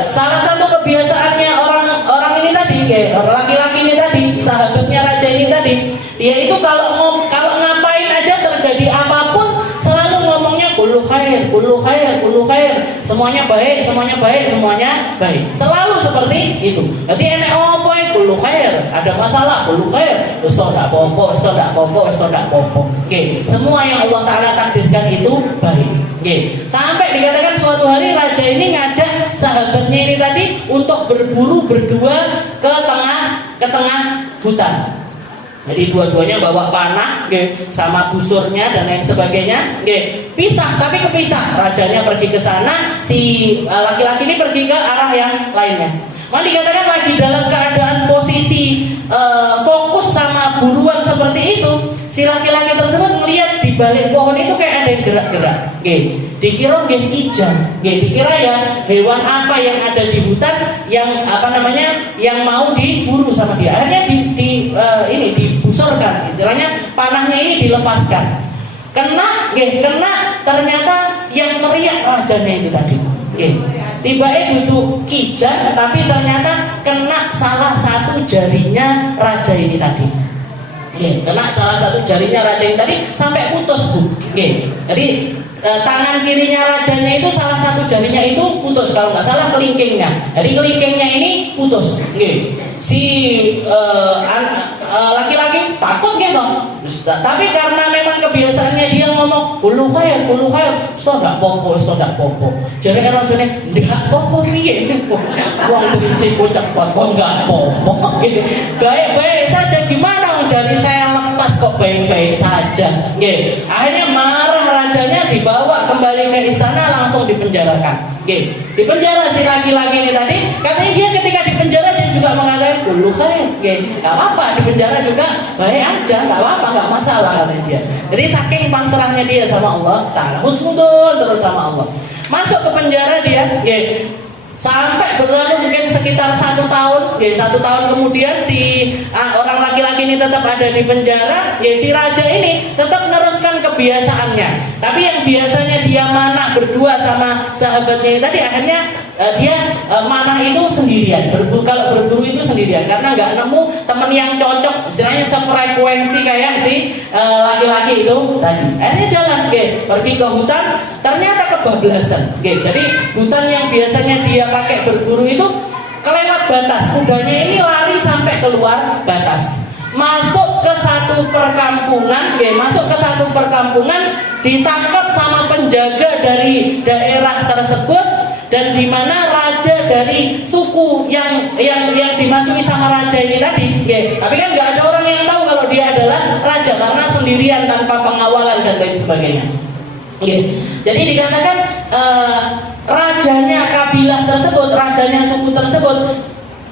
salah satu kebiasaannya orang ini tadi, laki-laki ini tadi, sahabatnya raja ini tadi, yaitu kalau ngapain aja terjadi apapun selalu ngomongnya kullu khair, kullu khair, kullu khair, semuanya baik, semuanya baik, semuanya baik. Selalu seperti itu. Jadi enek opo kullu khair, ada masalah kullu khair, ustaz ndak popo, ustaz ndak popo, ustaz ndak popo. Semua yang Allah Ta'ala takdirkan itu baik. Sampai dikatakan suatu hari raja ini ngajak sahabatnya ini tadi untuk berburu berdua ke tengah hutan. Jadi dua-duanya bawa panah, sama busurnya dan lain sebagainya, pisah tapi kepisah. Rajanya pergi ke sana, si laki-laki ini pergi ke arah yang lainnya. Maka dikatakan lagi dalam keadaan posisi fokus sama buruan seperti itu, si laki-laki tersebut melihat di balik pohon itu kayak ada yang gerak-gerak. Dikira kijang, dikira ya hewan apa yang ada di hutan yang mau diburu sama dia. Akhirnya dibusurkan, istilahnya panahnya ini dilepaskan. Kena, ternyata yang teriak rajanya itu tadi. Tiba-tiba duduk kijang, tapi ternyata kena salah satu jarinya raja ini tadi. Kena salah satu jarinya raja ini tadi sampai putus, Bu. Jadi tangan kirinya rajanya itu salah satu jarinya itu putus, kalau nggak salah kelingkingnya. Jadi kelingkingnya ini putus. Si laki-laki takut gitu. Tapi karena memang kebiasaannya dia ngomong kullu khair, ustaz ndak popo, ustaz ndak popo. Jadi rajane ndak popo piye? Wong drinci kocak kok nggak popo. Baik-baik saja, gimana jari saya lepas kok baik-baik saja. Akhirnya marah rajanya, dibawa kembali ke istana, langsung dipenjarakan. Di penjara si laki-laki ini tadi, katanya dia ketika di penjara dia juga mengatakan kullu khair, nggak apa-apa, di penjara juga baik aja, nggak apa-apa, nggak masalah katanya dia. Jadi saking pasrahnya dia sama Allah Ta'ala, husnudon terus sama Allah. Masuk ke penjara dia, sampai berlalu mungkin sekitar 1 tahun. 1 tahun kemudian si orang laki-laki ini tetap ada di penjara. Si raja ini tetap meneruskan kebiasaannya. Tapi yang biasanya dia manah berdua sama sahabatnya ini tadi, akhirnya dia manah itu sendirian. Kalau berburu itu sendirian karena nggak nemu teman yang cocok, istilahnya sefrekuensi kayak si laki-laki itu tadi. Akhirnya jalan, pergi ke hutan, ternyata kebablasan. Jadi hutan yang biasanya dia pakai berburu itu kelewat batas, kudanya ini lari sampai keluar batas. Masuk ke satu perkampungan, ditangkap sama penjaga dari daerah tersebut, dan di mana raja dari suku yang dimasuki sama raja ini tadi. Tapi kan nggak ada orang yang tahu kalau dia adalah raja karena sendirian tanpa pengawalan dan lain sebagainya. Jadi dikatakan rajanya kabilah tersebut, rajanya suku tersebut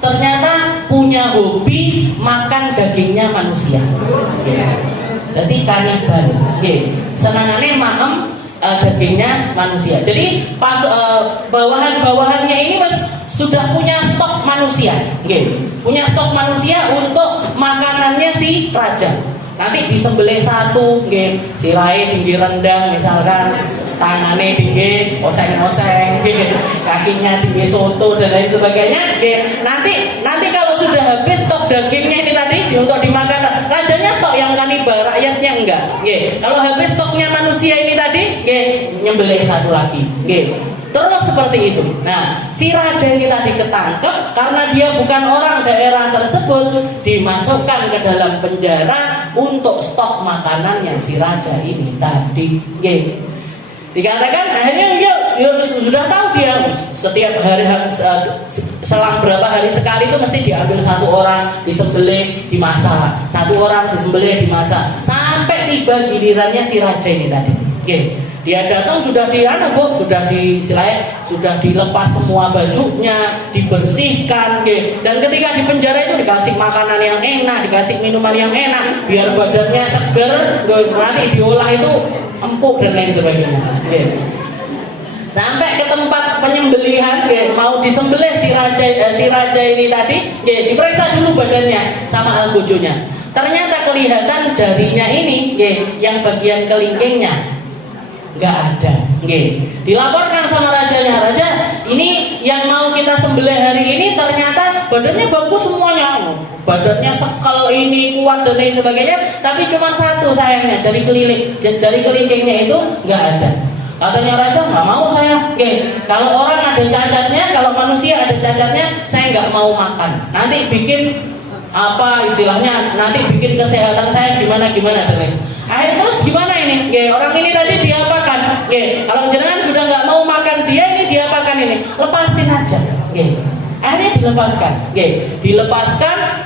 ternyata punya hobi makan dagingnya manusia. Jadi kanibal. Senangannya maem dagingnya manusia. Jadi pas bawahan-bawahannya ini sudah punya stok manusia, punya stok manusia untuk makanannya si raja. Nanti disembelih satu, sirahe tinggi rendang misalkan, tangannya tinggi oseng-oseng, kakinya tinggi soto dan lain sebagainya. Nanti kalau sudah habis stok dagingnya ini tadi untuk dimakan rajanya tok yang kanibal, rakyatnya enggak. Kalau habis stoknya manusia ini tadi, nyembelih satu lagi. Terus seperti itu. Nah, si raja ini tadi ketangkep karena dia bukan orang daerah tersebut, dimasukkan ke dalam penjara untuk stok makanannya si raja ini tadi. Dikatakan akhirnya sudah tahu dia setiap hari selang berapa hari sekali itu mesti diambil satu orang, disembelih, dimasak, satu orang disembelih, dimasak, sampai tiba gilirannya si raja ini tadi. Dia datang sudah sudah dilepas semua bajunya, dibersihkan, dan ketika di penjara itu dikasih makanan yang enak, dikasih minuman yang enak, biar badannya seger, nanti diolah itu empuk dan lain sebagainya. Sampai ke tempat penyembelihan, mau disembelih si raja ini tadi, diperiksa dulu badannya sama algojonya. Ternyata kelihatan jarinya ini, yang bagian kelingkingnya nggak ada. Dilaporkan sama rajanya, raja, ini yang mau kita sembelih hari ini ternyata badannya bagus semuanya, badannya sekal ini kuat dan lain sebagainya, tapi cuma satu sayangnya, jari kelingkingnya itu nggak ada. Katanya raja, nggak mau saya. Kalau orang ada cacatnya, kalau manusia ada cacatnya, saya nggak mau makan. Nanti bikin apa istilahnya, nanti bikin kesehatan saya gimana dan lain. Akhirnya terus gimana ini? Orang ini tadi diapakan? Kalau jenengan sudah nggak mau makan dia, ini diapakan ini? Lepasin aja. Akhirnya dilepaskan. Dilepaskan,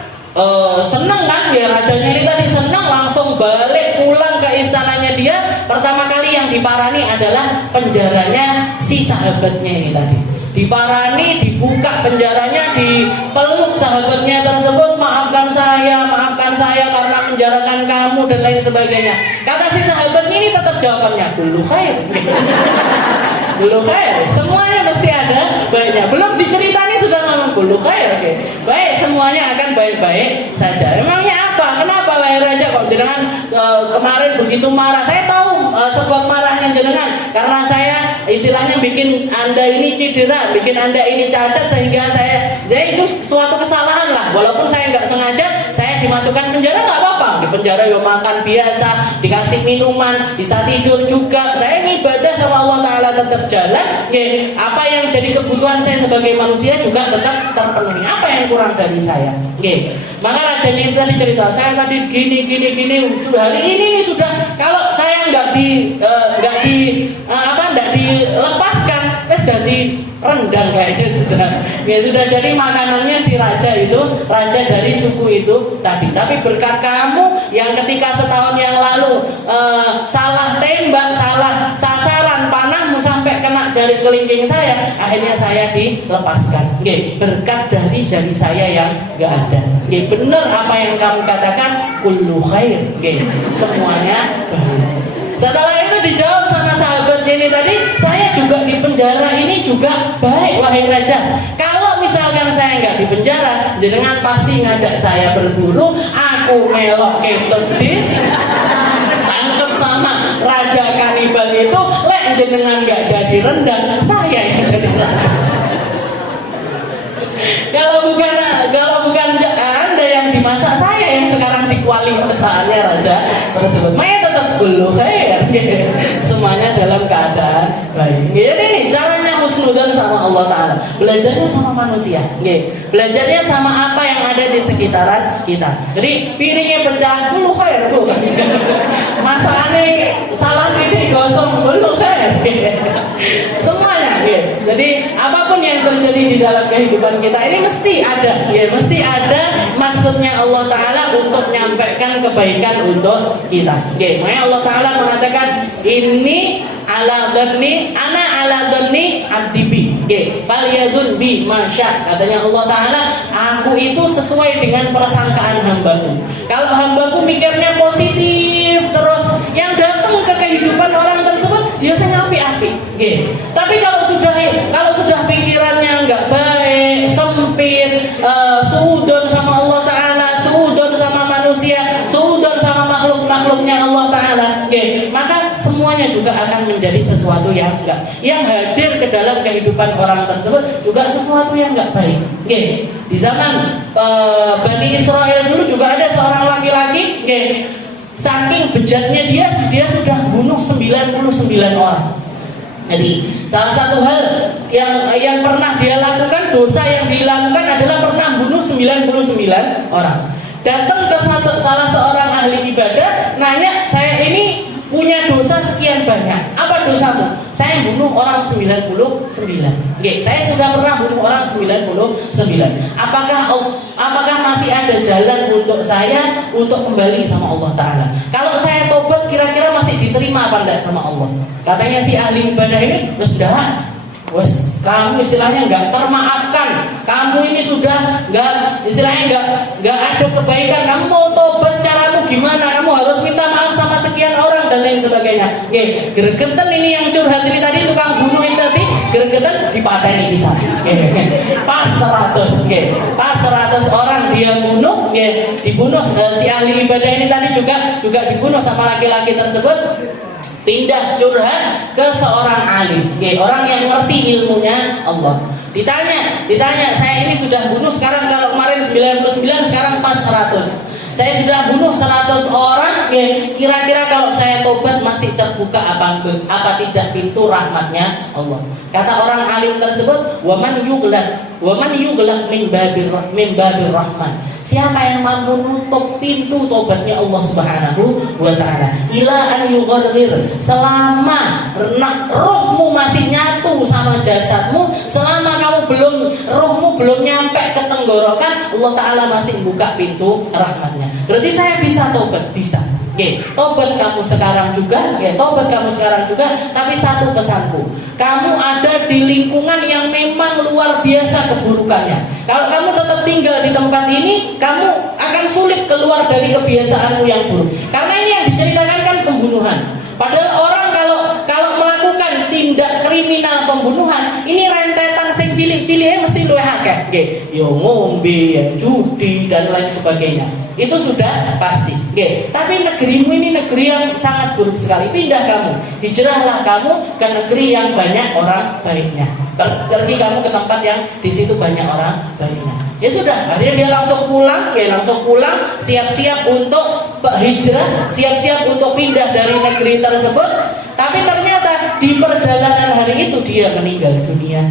seneng kan? Rajanya ini tadi seneng, langsung balik pulang ke istananya dia. Pertama kali yang diparani adalah penjaranya si sahabatnya ini tadi. Diparani, dibuka penjaranya, dipeluk sahabatnya tersebut, maafkan saya karena menjarakan kamu dan lain sebagainya. Kata si sahabat ini tetap jawabannya kullu khair. Kullu khair, semuanya mesti ada baiknya. Belum diceritani sudah ngomong kullu khair. Baik, semuanya akan baik-baik saja. Memangnya apa? Kenapa wahai raja kok jenengan kemarin begitu marah? Saya tahu sebab marahnya jenengan karena saya istilahnya bikin Anda ini cedera, bikin Anda ini cacat sehingga saya itu suatu kesalahan lah. Walaupun saya nggak sengaja, saya dimasukkan penjara nggak apa-apa. Di penjara yo makan biasa, dikasih minuman, bisa tidur juga. Saya ini ibadah sama Allah Taala tetap jalan. Apa yang jadi kebutuhan saya sebagai manusia juga tetap terpenuhi. Apa yang kurang dari saya? Maka rajanya itu tadi cerita, saya tadi gini, hari ini sudah, kalau saya nggak dilepaskan, sudah direndang kayaknya sudah jadi makanannya si raja itu, raja dari suku itu tadi. Tapi berkat kamu yang ketika setahun yang lalu salah tembak, salah sasaran, panahmu sampai kena jari kelingking saya, akhirnya saya dilepaskan. Berkat dari jari saya yang nggak ada. Benar apa yang kamu katakan, kullu khair. Semuanya baik. Setelah itu dijawab sama sahabatnya ini tadi, saya juga di penjara ini juga baik wahai raja. Kalau misalkan saya nggak di penjara, jenengan pasti ngajak saya berburu, aku melok kentut tangkep sama raja kanibal itu, lek jenengan nggak jadi rendang, saya yang jadi rendang. Kalau bukan Anda yang dimasak, saya yang sekarang dikuali perusahaannya raja tersebut. Maya tetap dulu saya, semuanya dalam keadaan baik. Jadi ini caranya husnudzon sama Allah Taala. Belajarnya sama manusia, belajarnya sama apa yang ada di sekitaran kita. Jadi piringnya pecah dulu khair, masakannya salah ini gosong dulu khair. Semuanya, jadi apapun yang terjadi di dalam kehidupan kita ini mesti ada maksudnya Allah Ta'ala untuk menyampaikan kebaikan untuk kita. Makanya Allah Ta'ala mengatakan ini ala dhanni abdibi. Falyadun bi masya. Katanya Allah Ta'ala, aku itu sesuai dengan persangkaan hambaku. Kalau hambaku mikirnya positif terus, yang datang ke kehidupan orang tersebut biasanya api-api. Tapi kalau sudah pikirannya nggak baik, sempit, suudon sama Allah Ta'ala, suudon sama manusia, suudon sama makhluknya Allah Ta'ala, maka semuanya juga akan menjadi sesuatu yang hadir ke dalam kehidupan orang tersebut juga sesuatu yang nggak baik. Di zaman Bani Israel dulu juga ada seorang laki-laki, saking bejatnya dia sudah bunuh 99 orang. Jadi salah satu hal yang pernah dia lakukan, dosa yang dilakukan adalah pernah bunuh 99 orang. Datang ke salah seorang ahli ibadah, nanya, saya ini punya dosa sekian banyak. Apa dosamu? Saya bunuh orang 99. Saya sudah pernah bunuh orang 99. Apakah masih ada jalan untuk saya untuk kembali sama Allah Ta'ala? Kalau saya tobat kira-kira masih diterima apa enggak sama Allah? Katanya si ahli ibadah ini, wes kamu istilahnya nggak termaafkan. Kamu ini sudah nggak ada kebaikan. Kamu mau tobat caramu gimana? Kamu harus minta maaf sama sekian orang dan lain sebagainya. Gregetan ini yang curhat ini tadi, tukang bunuh ini tadi, gregetan dipateni bisa. Pas 100, pas 100 orang dia bunuh, dibunuh si ahli ibadah ini tadi juga dibunuh sama laki-laki tersebut. Pindah curhat ke seorang alim, orang yang ngerti ilmunya Allah. Ditanya, saya ini sudah bunuh sekarang, kalau kemarin 99, sekarang pas 100. Saya sudah bunuh 100 orang, kira-kira kalau saya tobat masih terbuka apa tidak pintu rahmatnya Allah? Kata orang alim tersebut, waman yughlaq min babir rahman. Siapa yang mampu nutup pintu tobatnya Allah Subhanahu wa Ta'ala, ila an yugharrir, selama rohmu masih nyatu sama jasadmu, selama rohmu belum nyampe ke tenggorokan, Allah Ta'ala masih buka pintu rahmatnya. Berarti saya bisa tobat, bisa. Tobat kamu sekarang juga, tapi satu pesanku, kamu ada di lingkungan yang memang luar biasa keburukannya. Kalau kamu tetap tinggal di tempat ini, kamu akan sulit keluar dari kebiasaanmu yang buruk. Karena ini yang diceritakan kan pembunuhan. Padahal orang kalau melakukan tindak kriminal pembunuhan, ini rentetan sing cilik-ciliknya mesti luwih akeh. Yo ngombe, judi dan lain sebagainya. Itu sudah pasti. Tapi negerimu ini negeri yang sangat buruk sekali. Pindah kamu, hijrahlah kamu ke negeri yang banyak orang baiknya. Pergi kamu ke tempat yang di situ banyak orang baiknya. Ya sudah, akhirnya dia langsung pulang, siap-siap untuk hijrah, siap-siap untuk pindah dari negeri tersebut. Tapi ternyata di perjalanan hari itu dia meninggal dunia.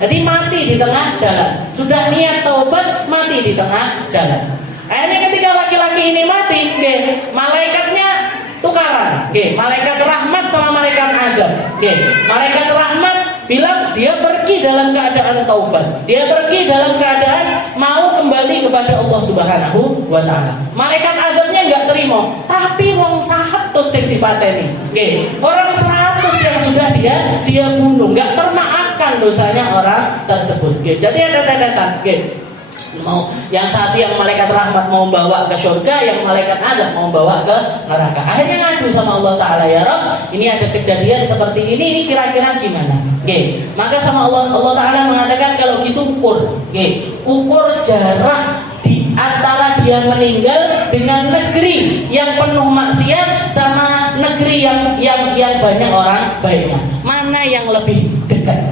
Jadi mati di tengah jalan. Sudah niat taubat, mati di tengah jalan. Akhirnya ketika laki-laki ini mati, malaikatnya tukaran. Malaikat rahmat sama malaikat azab. Malaikat rahmat bilang dia pergi dalam keadaan taubat, dia pergi dalam keadaan mau kembali kepada Allah Subhanahu wa Ta'ala. Malaikat azabnya nggak terima, tapi wong 100 yang dipateni, orang 100 yang sudah dia bunuh, nggak termaafkan dosanya orang tersebut. Jadi ada tanda-tanda. Mau yang satu yang malaikat rahmat mau bawa ke surga, yang malaikat azab mau bawa ke neraka. Akhirnya ngadu sama Allah Ta'ala, ya Rabb, ini ada kejadian seperti ini kira-kira gimana? Maka sama Allah Ta'ala mengatakan kalau gitu ukur jarak di antara dia meninggal dengan negeri yang penuh maksiat sama negeri yang banyak orang baiknya. Mana yang lebih dekat?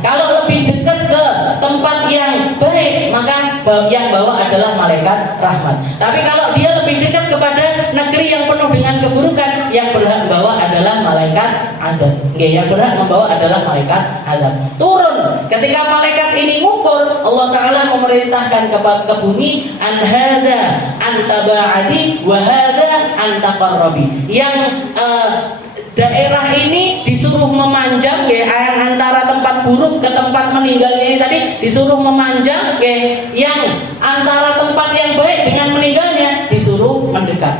Kalau lebih dekat ke tempat yang baik, maka yang bawa adalah malaikat rahmat. Tapi kalau dia lebih dekat kepada negeri yang penuh dengan keburukan, yang berhak membawa adalah malaikat azab. Yang berhak membawa adalah malaikat azab. Turun ketika malaikat ini ngukur, Allah Ta'ala memerintahkan ke bumi, an hadza anta ba'adi wa hadza anta qarrabi. Yang daerah ini disuruh memanjang, antara tempat buruk ke tempat meninggalnya ini tadi disuruh memanjang, yang antara tempat yang baik dengan meninggalnya disuruh mendekat.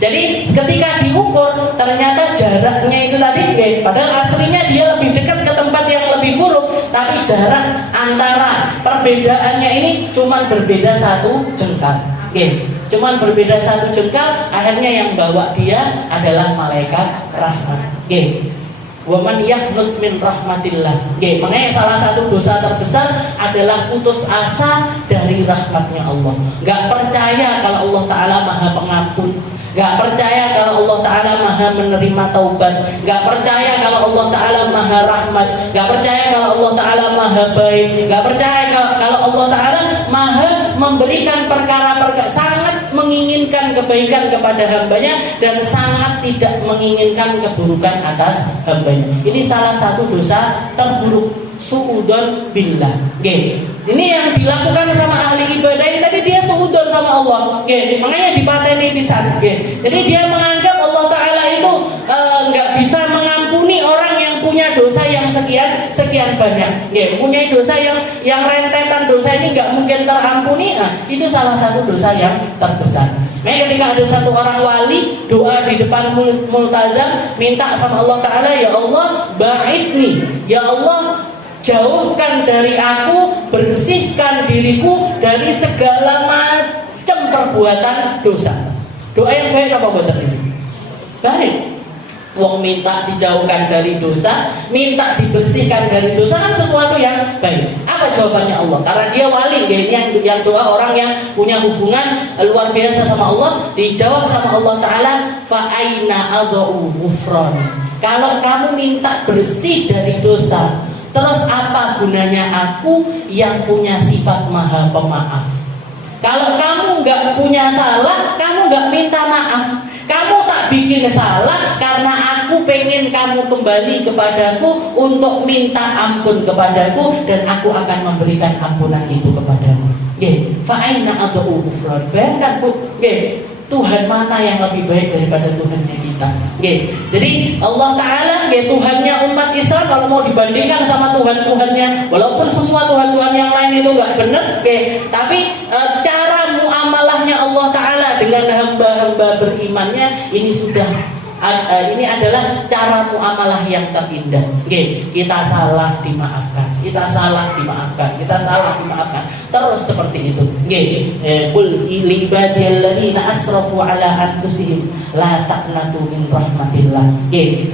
Jadi ketika diukur ternyata jaraknya itu tadi, padahal aslinya dia lebih dekat ke tempat yang lebih buruk, tapi jarak antara perbedaannya ini cuma berbeda 1 jengkal. Cuman berbeda 1 jengkal, akhirnya yang bawa dia adalah malaikat rahmat. Oke. Wa man yahnut min rahmatillah. Oke, makanya salah satu dosa terbesar adalah putus asa dari rahmatnya Allah. Gak percaya kalau Allah Ta'ala Maha Pengampun, gak percaya kalau Allah Ta'ala Maha menerima taubat, gak percaya kalau Allah Ta'ala Maha Rahmat, gak percaya kalau Allah Ta'ala Maha Baik, gak percaya kalau Allah Ta'ala Maha memberikan perkara-perkara, sangat menginginkan kebaikan kepada hambanya dan sangat tidak menginginkan keburukan atas hambanya. Ini salah satu dosa terburuk, suudon billah. Oke. Ini yang dilakukan sama ahli ibadah ini tadi, dia suudon sama Allah. Oke. Makanya dipateni pisan. Oke. Jadi dia menganggap Allah Ta'ala itu nggak bisa mengampuni orang yang punya dosa yang sekian banyak. Oke. Punya dosa yang rentetan dosa ini nggak mungkin terampuni. Nah, itu salah satu dosa yang terbesar. Makanya ketika ada satu orang wali doa di depan multazam, minta sama Allah Ta'ala, ya Allah ba'idni, ya Allah jauhkan dari aku, bersihkan diriku dari segala macam perbuatan dosa. Doa yang baik apa buatan ini? Baik. Wong minta dijauhkan dari dosa, minta dibersihkan dari dosa kan sesuatu yang baik. Apa jawabannya Allah? Karena dia wali, yang doa orang yang punya hubungan luar biasa sama Allah, dijawab sama Allah Ta'ala, fa aina adau ghufran. Kalau kamu minta bersih dari dosa, terus apa gunanya aku yang punya sifat Maha Pemaaf? Kalau kamu nggak punya salah, kamu nggak minta maaf. Kamu tak bikin salah karena aku pengen kamu kembali kepadaku untuk minta ampun kepadaku, dan aku akan memberikan ampunan itu kepadamu. Fa'aina adau ghufran. Bayangkan Bu, Tuhan mana yang lebih baik daripada Tuhannya kita? Jadi Allah Ta'ala, Tuhannya umat Islam kalau mau dibandingkan sama Tuhan-Tuhannya, walaupun semua Tuhan-Tuhan yang lain itu nggak benar, tapi cara muamalahnya Allah Ta'ala dengan hamba-hamba berimannya ini sudah ini adalah cara muamalah yang terindah. Kita salah dimaafkan, kita salah dimaafkan, kita salah dimaafkan, terus seperti itu. Qul li ibadiyalladzina asrafu ala anfusihim la taqnatu min rahmatillah.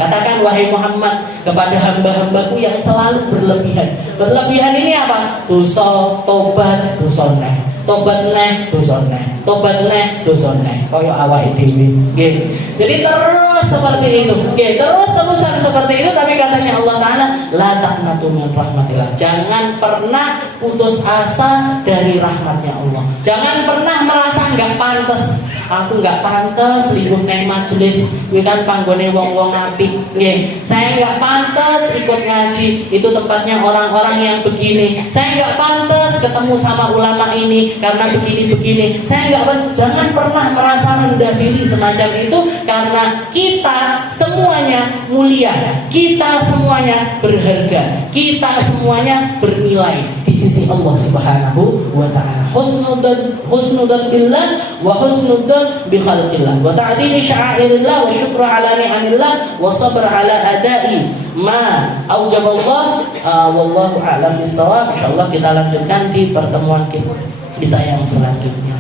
Katakan wahai Muhammad kepada hamba-hambaku yang selalu berlebihan. Berlebihan ini apa? Dosa, tobat, dosa neh. Tobat neh, dosa neh. Tobat neh, dosa neh. Kaya awake dhewe. Jadi terus seperti itu. Terus-terusan seperti itu, tapi katanya Allah Ta'ala la taqnatu min rahmatillah. Jangan pernah putus asa dari rahmatnya Allah. Jangan pernah merasa enggak pantas. Aku enggak pantas lingkuh nang majelis, kuwi kan panggone wong-wong apik. Saya enggak pantas ikut ngaji, itu tempatnya orang-orang yang begini. Saya enggak pantas ketemu sama ulama ini karena begini-begini. Saya enggak pantas. Jangan pernah merasa rendah diri semacam itu, karena kita semuanya mulia, kita semuanya berharga, kita semuanya bernilai di sisi Allah Subhanahu wa Ta'ala. Husnudan billah wa husnudan bi khalqillah wa ta'dili sya'airillah wa syukru ala ni'amillah wa sabr ala adai ma aujaballah. Wallahu a'lam bissawab. Insyaallah kita lanjutkan di pertemuan kita yang selanjutnya.